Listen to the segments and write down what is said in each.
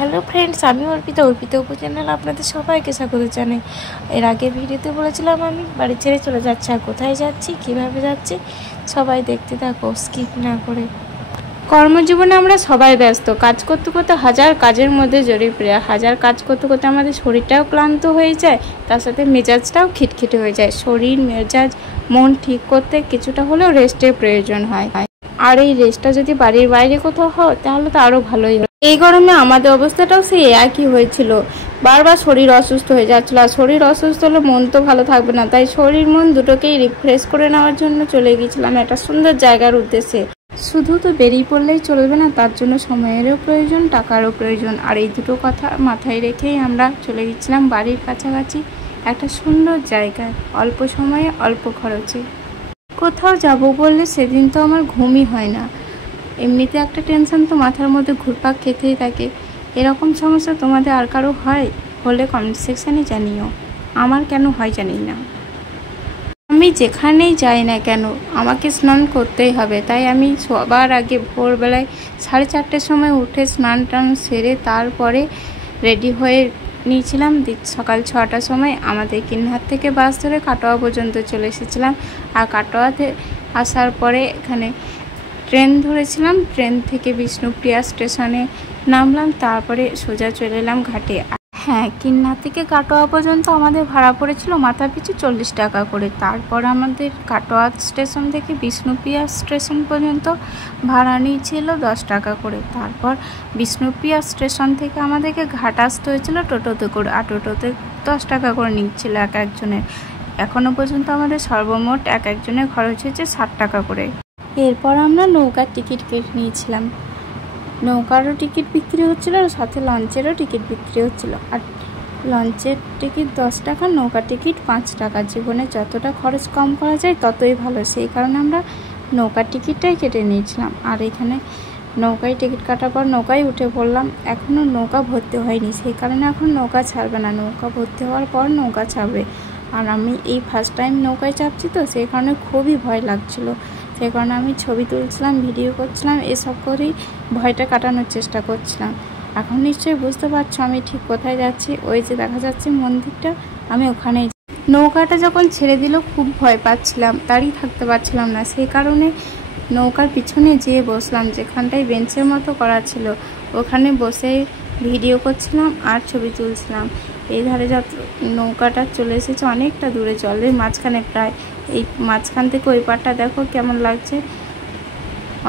Hello friends, আমি অর্পিতা উপ channel আপনাদের সবাইকে স্বাগত জানাই। এর আগে ভিডিওতে বলেছিলাম আমি বাড়ি ছেড়ে চলে যাচ্ছি, আর কোথায় যাচ্ছি, কিভাবে যাচ্ছি সবাই দেখতে থাকো স্কিপ না করে। কর্মজীবনে আমরা সবাই ব্যস্ত, কাজ করতে করতে হাজার কাজের মধ্যে জড়িয়ে পড়ে, হাজার কাজ করতে করতে আমাদের শরীরটাও ক্লান্ত হয়ে যায়, তার সাথে মেজাজটাও খিটখিটে হয়ে যায়। শরীর মেজাজ মন ঠিক করতে কিছুটা হলেও রেস্টের প্রয়োজন হয়, আর এই রেস্টটা যদি বাড়ির বাইরে কোথাও হয় তাহলে তো আরও ভালোই হয়। এই গরমে আমাদের অবস্থাটাও সেই একই হয়েছিল, বারবার শরীর অসুস্থ হয়ে যাচ্ছিল। আর শরীর অসুস্থ হলে মন তো ভালো থাকবে না, তাই শরীর মন দুটোকেই রিফ্রেশ করে নেওয়ার জন্য চলে গিয়েছিলাম একটা সুন্দর জায়গার উদ্দেশ্যে। শুধু তো বেরিয়ে পড়লেই চলবে না, তার জন্য সময়েরও প্রয়োজন, টাকারও প্রয়োজন। আর এই দুটো কথা মাথায় রেখেই আমরা চলে গেছিলাম বাড়ির কাছাকাছি একটা সুন্দর জায়গায়, অল্প সময়ে অল্প খরচে। কোথাও যাব বললে সেদিন তো আমার ঘুমই হয় না, এমনিতে একটা টেনশন তো মাথার মধ্যে ঘুরপাক খেতেই থাকে। এরকম সমস্যা তোমাদের আর কারো হয় হলে কমেন্ট সেকশানে জানিও, আমার কেন হয় জানি না। আমি যেখানেই যাই না কেন আমাকে স্নান করতেই হবে, তাই আমি সবার আগে ভোরবেলায় 4:30টার সময় উঠে স্নান টান সেরে তারপরে রেডি হয়ে নিয়েছিলাম। সকাল 6টার সময় আমাদের কিন্নার থেকে বাস ধরে কাটোয়া পর্যন্ত চলে এসেছিলাম। আর কাটোয়াতে আসার পরে এখানে ট্রেন ধরেছিলাম, ট্রেন থেকে বিষ্ণুপ্রিয়া স্টেশনে নামলাম, তারপরে সোজা চলে এলাম ঘাটে। হ্যাঁ, কিন্নার থেকে কাটোয়া পর্যন্ত আমাদের ভাড়া পড়েছিল মাথা পিছু 40 টাকা করে। তারপর আমাদের কাটোয়া স্টেশন থেকে বিষ্ণুপ্রিয়া স্টেশন পর্যন্ত ভাড়া নিয়েছিল 10 টাকা করে। তারপর বিষ্ণুপ্রিয়া স্টেশন থেকে আমাদেরকে ঘাট আসতে হয়েছিল টোটোতে করে, আর টোটোতে 10 টাকা করে নিচ্ছিল এক একজনের। এখনও পর্যন্ত আমাদের সর্বমোট এক একজনের খরচ হয়েছে 60 টাকা করে। এরপর আমরা নৌকার টিকিট কেটে নিয়েছিলাম, নৌকারও টিকিট বিক্রি হচ্ছিল আর সাথে লঞ্চেরও টিকিট বিক্রি হচ্ছিল। আর লঞ্চের টিকিট 10 টাকা, নৌকার টিকিট 5 টাকা। জীবনে যতটা খরচ কম করা যায় ততই ভালো, সেই কারণে আমরা নৌকার টিকিটটাই কেটে নিয়েছিলাম। আর এখানে নৌকায় টিকিট কাটার পর নৌকায় উঠে পড়লাম। এখনও নৌকা ভর্তি হয়নি, সেই কারণে এখন নৌকা ছাড়বে না, নৌকা ভর্তি হওয়ার পর নৌকা ছাড়বে। আর আমি এই ফার্স্ট টাইম নৌকায় চাপছি তো, সেই কারণে খুবই ভয় লাগছিল। সেই কারণে আমি ছবি তুলছিলাম, ভিডিও করছিলাম, এসব করেই ভয়টা কাটানোর চেষ্টা করছিলাম। এখন নিশ্চয়ই বুঝতে পারছো আমি ঠিক কোথায় যাচ্ছি। ওই যে দেখা যাচ্ছে মন্দিরটা, আমি ওখানেই। নৌকাটা যখন ছেড়ে দিল খুব ভয় পাচ্ছিলাম, দাঁড়িয়ে থাকতে পারছিলাম না, সেই কারণে নৌকার পিছনে যেয়ে বসলাম, যেখানটায় বেঞ্চের মতো করা ছিল ওখানে বসে ভিডিও করছিলাম আর ছবি তুলছিলাম। এই ধারে যত নৌকাটা চলে এসেছে অনেকটা দূরে, জলের মাঝখানে প্রায়। এই মাঝখান থেকে ওই পাড়টা দেখো কেমন লাগছে,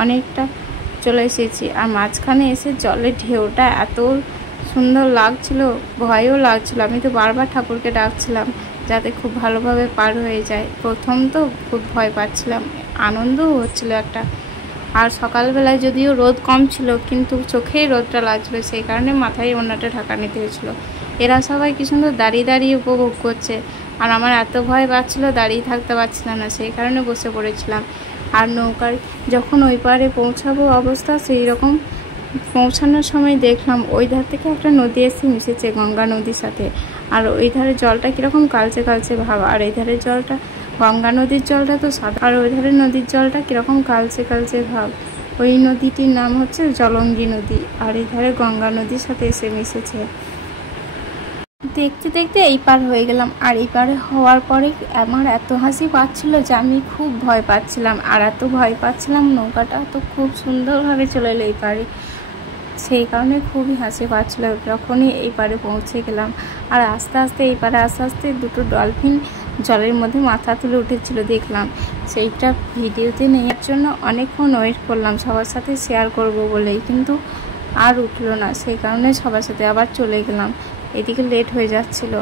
অনেকটা চলে এসেছি। আর মাঝখানে এসে জলের ঢেউটা এত সুন্দর লাগছিল, ভয়ও লাগছিল। আমি তো বারবার ঠাকুরকে ডাকছিলাম যাতে খুব ভালোভাবে পার হয়ে যায়। প্রথম তো খুব ভয় পাচ্ছিলাম, আনন্দও হচ্ছিল একটা। আর সকালবেলায় যদিও রোদ কম ছিল কিন্তু চোখেই রোদটা লাগছিল, সেই কারণে মাথায় ওড়নাটা ঢাকা নিতে হয়েছিল। এরা সবাই কি সুন্দর দাঁড়িয়ে দাঁড়িয়ে উপভোগ করছে, আর আমার এত ভয় পাচ্ছিল, দাঁড়িয়ে থাকতে পারছিলাম না, সেই কারণে বসে পড়েছিলাম। আর নৌকার যখন ওই পারে পৌঁছাবো অবস্থা সেই রকম, পৌঁছানোর সময় দেখলাম ওই ধার থেকে একটা নদী এসে মিশেছে গঙ্গা নদীর সাথে। আর ওই ধারে জলটা কীরকম কালচে কালচে ভাব, আর এই ধারের জলটা, গঙ্গা নদীর জলটা তো সাদা, আর ওই ধারের নদীর জলটা কীরকম কালচে কালচে ভাব। ওই নদীটির নাম হচ্ছে জলঙ্গি নদী, আর এই ধারে গঙ্গা নদীর সাথে এসে মিশেছে। দেখতে দেখতে এই পার হয়ে গেলাম। আর এই পারে হওয়ার পরে আমার এত হাসি পাচ্ছিল যে আমি খুব ভয় পাচ্ছিলাম, আর এত ভয় পাচ্ছিলাম, নৌকাটা তো খুব সুন্দরভাবে চলে এলো এই পারে, সেই কারণে খুবই হাসি পাচ্ছিল যখনই এই পারে পৌঁছে গেলাম। আর আস্তে আস্তে এই পারে আস্তে আস্তে দুটো ডলফিন জলের মধ্যে মাথা তুলে উঠেছিল দেখলাম, সেইটা ভিডিওতে নেওয়ার জন্য অনেকক্ষণ ওয়েট করলাম সবার সাথে শেয়ার করব বলেই, কিন্তু আর উঠলো না, সেই কারণে সবার সাথে আবার চলে গেলাম। এদিকে লেট হয়ে যাচ্ছিল।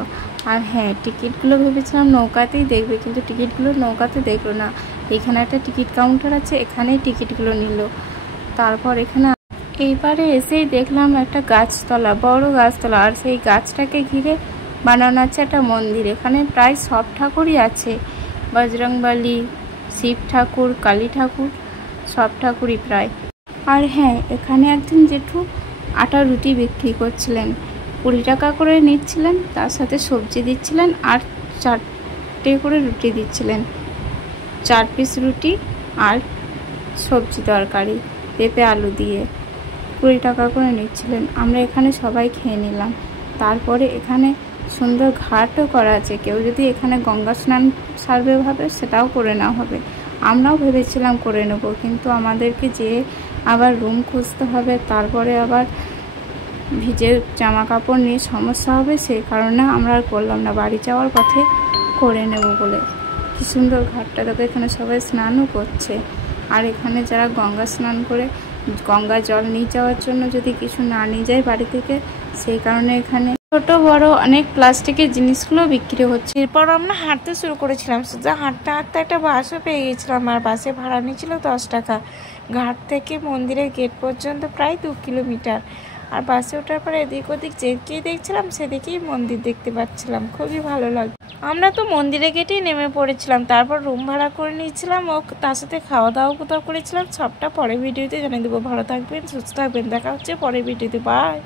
আর হ্যাঁ, টিকিটগুলো ভেবেছিলাম নৌকাতেই দেখবে, কিন্তু টিকিটগুলো নৌকাতে দেখলো না। এখানে একটা টিকিট কাউন্টার আছে, এখানেই টিকিটগুলো নিল। তারপর এখানে এইবারে এসেই দেখলাম একটা গাছতলা, বড় গাছতলা, আর সেই গাছটাকে ঘিরে বানানো আছে একটা মন্দির। এখানে প্রায় সব ঠাকুরই আছে, বজরংবলী, শিব ঠাকুর, কালী ঠাকুর, সব ঠাকুরই প্রায়। আর হ্যাঁ, এখানে একজন জেঠু আটা রুটি বিক্রি করছিলেন, 20 টাকা করে নিচ্ছিলেন, তার সাথে সবজি দিচ্ছিলেন আর 4টে করে রুটি দিচ্ছিলেন, 4 পিস রুটি আর সবজি তরকারি পেঁপে আলু দিয়ে। 20 টাকা করে নিচ্ছিলেন। আমরা এখানে সবাই খেয়ে নিলাম। তারপরে এখানে সুন্দর ঘাটও করা আছে, কেউ যদি এখানে গঙ্গা স্নান সারবে ভাবে সেটাও করে নেওয়া হবে। আমরাও ভেবেছিলাম করে নেব, কিন্তু আমাদেরকে যেয়ে আবার রুম খুঁজতে হবে, তারপরে আবার ভিজে জামা কাপড় নিয়ে সমস্যা হবে, সেই কারণে আমরা আর করলাম না, বাড়ি যাওয়ার পথে করে নেব বলে। কি সুন্দর ঘাটটা, দেখো এখানে সবাই স্নানও করছে। আর এখানে যারা গঙ্গা স্নান করে গঙ্গা জল নিয়ে যাওয়ার জন্য যদি কিছু না নিয়ে যায় বাড়ি থেকে, সেই কারণে এখানে ছোট বড় অনেক প্লাস্টিকের জিনিসগুলো বিক্রি হচ্ছে। এরপর আমরা হাঁটতে শুরু করেছিলাম, সোজা হাঁটতে হাঁটতে একটা বাসও পেয়ে গেছিলাম, আর বাসে ভাড়া নিয়েছিল 10 টাকা। ঘাট থেকে মন্দিরের গেট পর্যন্ত প্রায় 2 কিলোমিটার। আর বাসে ওঠার পরে এদিক ওদিক যেদিকেই দেখছিলাম সেদিকেই মন্দির দেখতে পাচ্ছিলাম, খুবই ভালো লাগলো। আমরা তো মন্দিরের গেটেই নেমে পড়েছিলাম, তারপর রুম ভাড়া করে নিয়েছিলাম ও তার সাথে খাওয়া দাওয়া কোথাও করেছিলাম, সবটা পরে ভিডিওতে জানিয়ে দেবো। ভালো থাকবেন, সুস্থ থাকবেন, দেখা হচ্ছে পরের ভিডিওতে, বাই।